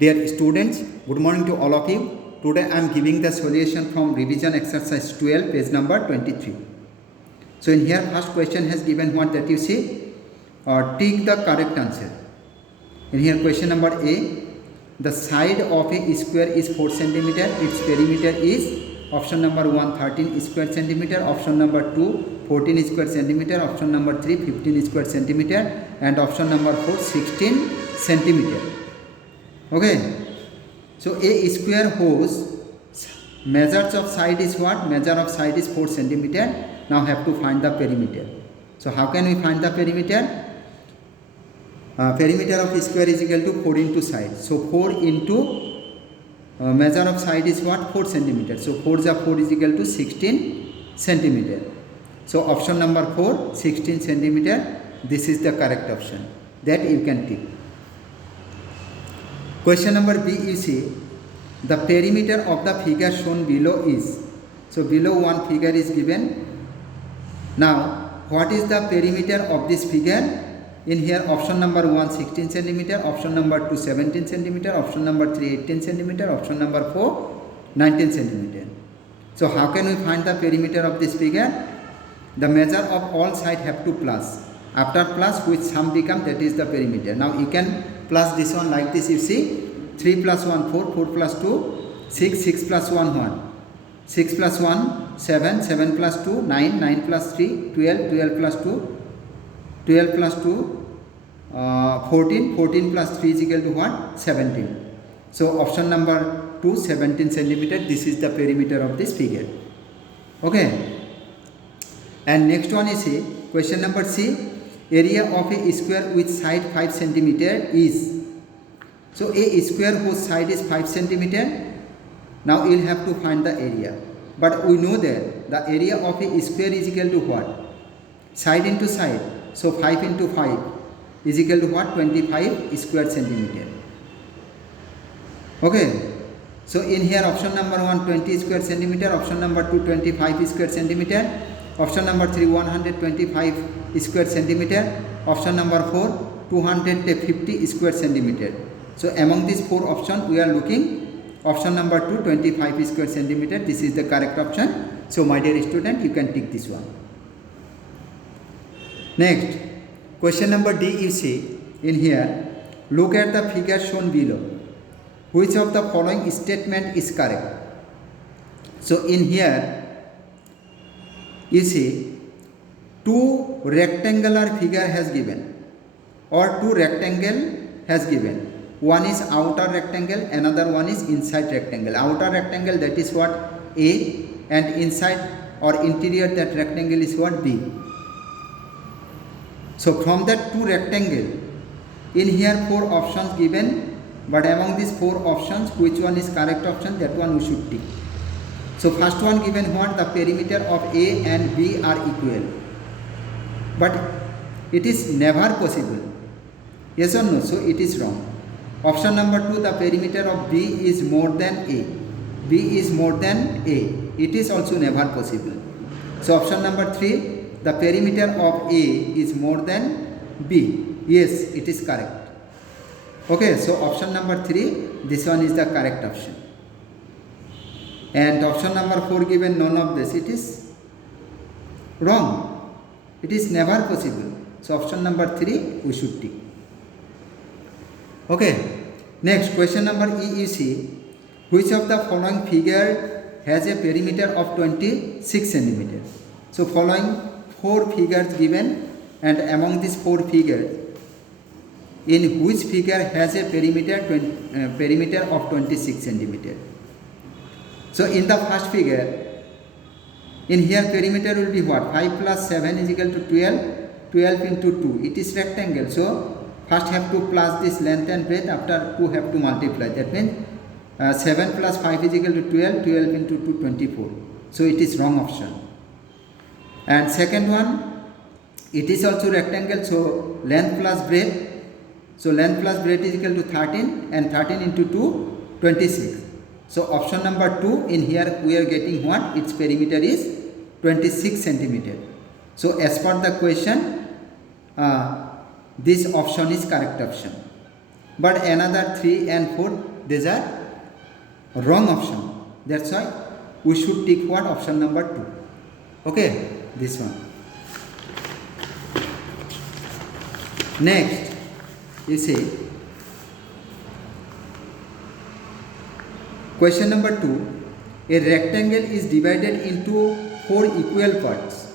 Dear students, good morning to all of you. Today I am giving the solution from revision exercise 12, page number 23. So in here first question has given what that you see, tick the correct answer. In here question number A, the side of a square is 4 centimeter, its perimeter is option number 1 13 square centimeter, option number 2 14 square centimeter, option number 3 15 square centimeter, and option number 4 16 centimeter. Okay, so a square whose measures of side is what? Measure of side is 4 centimeter. Now have to find the perimeter. So how can we find the perimeter? Perimeter of square is equal to 4 into side. So 4 into measure of side is what? 4 centimeter. So 4 is equal to 16 centimeter. So option number 4, 16 centimeter. This is the correct option that you can tick. Question number B, you see the perimeter of the figure shown below is. So below one figure is given. Now what is the perimeter of this figure? In here option number 1 16 centimeter, option number 2 17 centimeter, option number 3 18 centimeter, option number 4 19 centimeter. So how can we find the perimeter of this figure? The measure of all sides have to plus. After plus, which sum become, that is the perimeter. Now you can plus this one like this. You see 3 plus 1 4, 4 plus 2 6, 6 plus 1 1, 6 plus 1 7, 7 plus 2 9, 9 plus 3 12, 12 plus 2 12 plus 2 14, 14 plus 3 is equal to what? 17. So option number 2 17 centimeter. This is the perimeter of this figure. Okay. And next one is see question number C. Area of a square with side 5 centimeter is. So a square whose side is 5 centimeter. Now you will have to find the area. But we know that the area of a square is equal to what? Side into side. So 5 into 5 is equal to what? 25 square centimeter. Okay. So in here option number 1 20 square centimeter, option number 2 25 square centimeter, option number 3 125 square centimeter, option number 4 250 square centimeter. So among these 4 options we are looking option number 2 25 square centimeter. This is the correct option. So my dear student, you can tick this one. Next question number D, you see in here, look at the figure shown below. Which of the following statement is correct? So in here you see 2 rectangular figure has given, or 2 rectangle has given. One is outer rectangle, another one is inside rectangle. Outer rectangle, that is what? A, and inside or interior that rectangle is what? B. So from that 2 rectangle, in here 4 options given, but among these 4 options, which one is correct option? That one we should tick. So first one given what? The perimeter of A and B are equal. But it is never possible. Yes or no? So it is wrong. Option number 2, the perimeter of B is more than A. B is more than A. It is also never possible. So option number 3, the perimeter of A is more than B. Yes, it is correct. Okay, so option number 3, this one is the correct option. And option number 4 given none of this, it is wrong. It is never possible. So option number 3 we should tick. Okay. Next question number E, you see which of the following figure has a perimeter of 26 centimeter. So following 4 figures given, and among these 4 figures, in which figure has a perimeter of 26 centimeter. So in the first figure, in here perimeter will be what? 5 plus 7 is equal to 12, 12 into 2. It is rectangle. So first have to plus this length and breadth, after 2 have to multiply. That means 7 plus 5 is equal to 12, 12 into 2 24. So it is wrong option. And second one, it is also rectangle. So length plus breadth. So length plus breadth is equal to 13, and 13 into 2 26. So option number 2, in here we are getting what? Its perimeter is 26 centimeter. So as per the question, this option is correct option. but another 3 and 4, these are wrong option. That's why we should tick what? Option number 2. Okay, this one. Next, you see, question number 2. A rectangle is divided into 4 equal parts.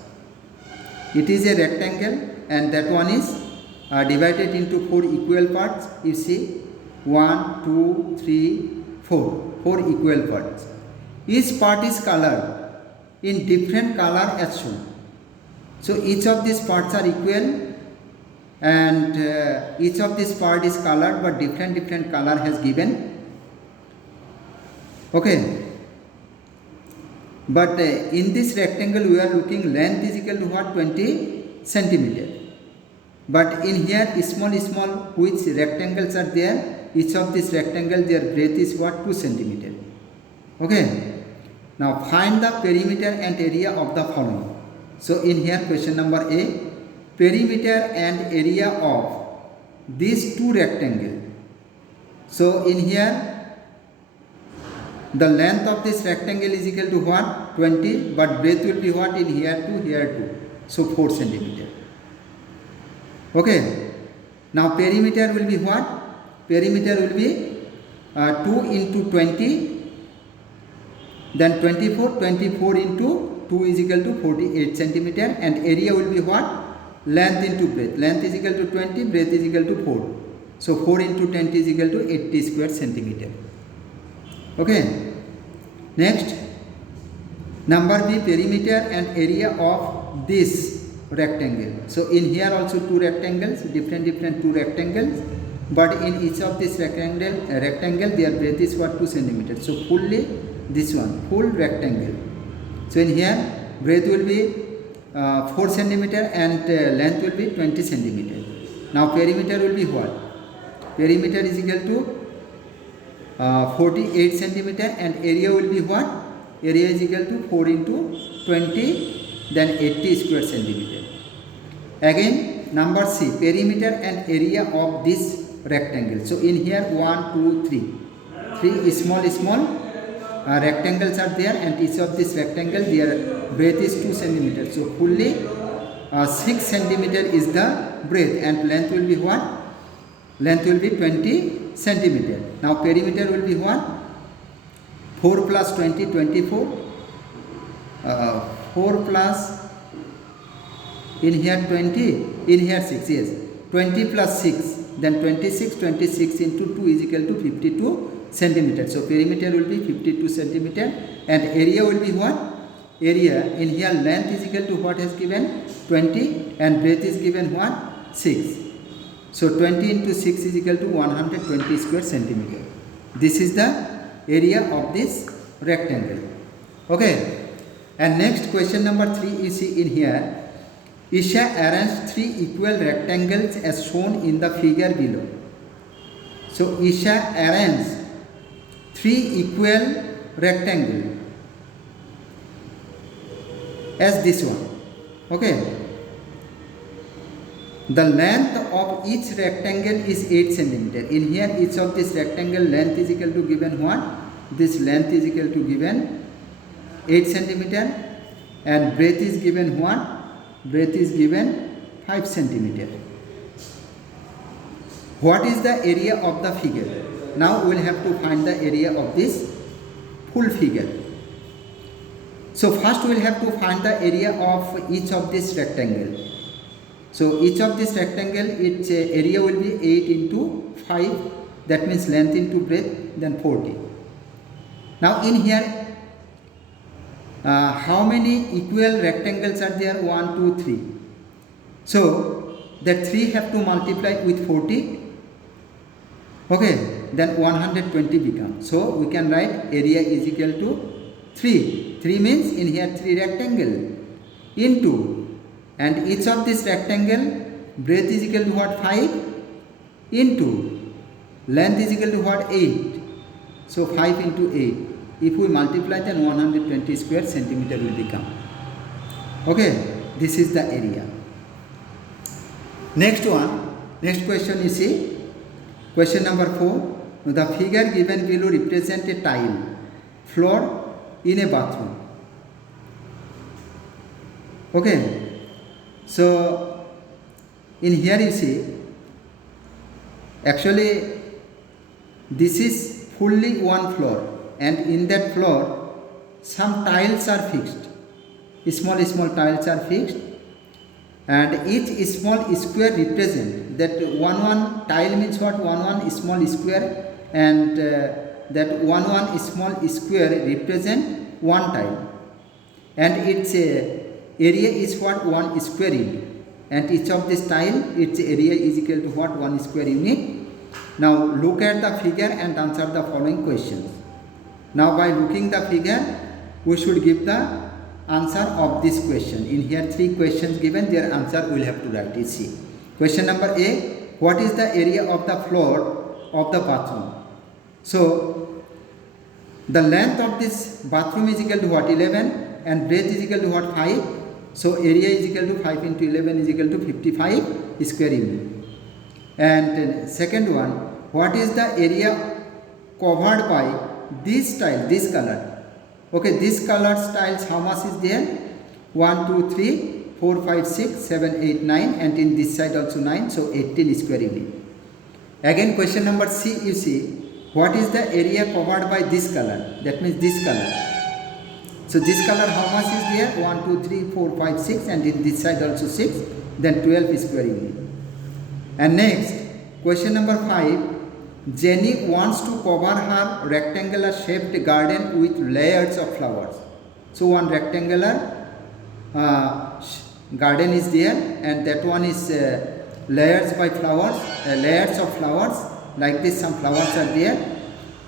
It is a rectangle and that one is divided into 4 equal parts. You see, 1, 2, 3, 4. 4 equal parts. Each part is colored in different color as shown. So each of these parts are equal and each of this part is colored but different color has given. Okay. But in this rectangle we are looking length is equal to what? 20 centimeter. But in here small which rectangles are there, each of this rectangle their breadth is what? 2 centimeter. Okay. Now find the perimeter and area of the following. So in here question number A, perimeter and area of these 2 rectangles. So in here the length of this rectangle is equal to what? 20, but breadth will be what? In here 2, here 2. So 4 centimeter. Okay. Now perimeter will be what? Perimeter will be 2 into 20, then 24 into 2 is equal to 48 centimeter, and area will be what? Length into breadth. Length is equal to 20, breadth is equal to 4. So 4 into 20 is equal to 80 square centimeter. Okay. Next, number B, perimeter and area of this rectangle. So in here also 2 rectangles, different 2 rectangles, but in each of this rectangle their breadth is what? 2 centimeters. So fully this one, full rectangle. So in here breadth will be 4 centimeter and length will be 20 centimeter. Now perimeter will be what? Perimeter is equal to 48 centimeter and area will be what? Area is equal to 4 into 20, then 80 square centimeter. Again number C, perimeter and area of this rectangle. So in here 1, 2, 3. 3 small rectangles are there and each of this rectangle their breadth is 2 centimeters. So fully 6 centimeter is the breadth and length will be what? Length will be 20 centimeter. Now perimeter will be what? 4 plus 20, 24. 4 plus in here 20, in here 6, yes. 20 plus 6, then 26 into 2 is equal to 52 centimeter. So perimeter will be 52 centimeter and area will be what? Area in here length is equal to what has given? 20 and breadth is given what? 6. So 20 into 6 is equal to 120 square centimeter. This is the area of this rectangle. Okay. And next question number 3 you see in here. Isha arranged 3 equal rectangles as shown in the figure below. So Isha arranged 3 equal rectangles as this one. Okay. The length of each rectangle is 8 centimeter. In here each of this rectangle length is equal to given what? This length is equal to given 8 centimeter and breadth is given what? Breadth is given 5 centimeter. What is the area of the figure? Now we will have to find the area of this full figure. So first we will have to find the area of each of this rectangle. So each of this rectangle its area will be 8 into 5, that means length into breadth, then 40. Now in here how many equal rectangles are there? 1, 2, 3. So that 3 have to multiply with 40. Okay, then 120 becomes. So we can write area is equal to 3. 3 means in here 3 rectangle into, and each of this rectangle breadth is equal to what? 5 into length is equal to what? 8. So 5 into 8. If we multiply, then 120 square centimeter will become. Okay, this is the area. Next one, next question you see. Question number 4. The figure given below represents a tile floor in a bathroom. Okay. So in here you see, actually this is fully one floor, and in that floor some tiles are fixed. Small tiles are fixed, and each small square represent that one tile means what? One small square, and that one small square represent one tile, and its area is what? 1 square unit, and each of this tile, its area is equal to what? 1 square unit. Now look at the figure and answer the following questions. Now by looking the figure, we should give the answer of this question. In here 3 questions given, their answer we will have to write. You see. Question number A. What is the area of the floor of the bathroom? So the length of this bathroom is equal to what? 11, and breadth is equal to what? 5. So area is equal to 5 into 11 is equal to 55 square unit. And second one, what is the area covered by this tile, this color? Okay, this color tiles, how much is there? 1, 2, 3, 4, 5, 6, 7, 8, 9, and in this side also 9, so 18 square unit. Again question number C, you see, what is the area covered by this color? That means this color. So this color, how much is there? 1, 2, 3, 4, 5, 6, and in this side also 6, then 12 square unit. And next, question number 5. Jenny wants to cover her rectangular shaped garden with layers of flowers. So one rectangular garden is there, and that one is layers by flowers, layers of flowers, like this some flowers are there.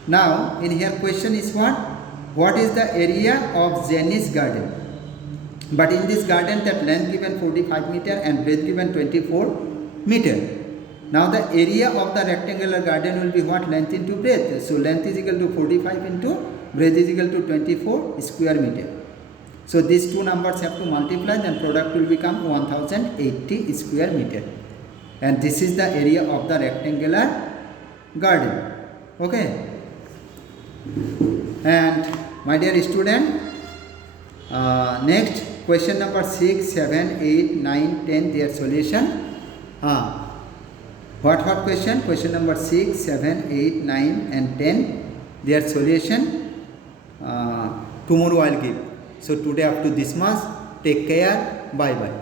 Now in here question is what is the area of Jenny's garden? But in this garden, that length given 45 meter and breadth given 24 meter. Now the area of the rectangular garden will be what? Length into breadth. So length is equal to 45 into breadth is equal to 24 square meter. So these two numbers have to multiply, then product will become 1080 square meter. And this is the area of the rectangular garden. Okay. And my dear student, next question number 6, 7, 8, 9, 10, their solution. What question? Question number 6, 7, 8, 9 and 10, their solution tomorrow I will give. So today up to this much. Take care. Bye bye.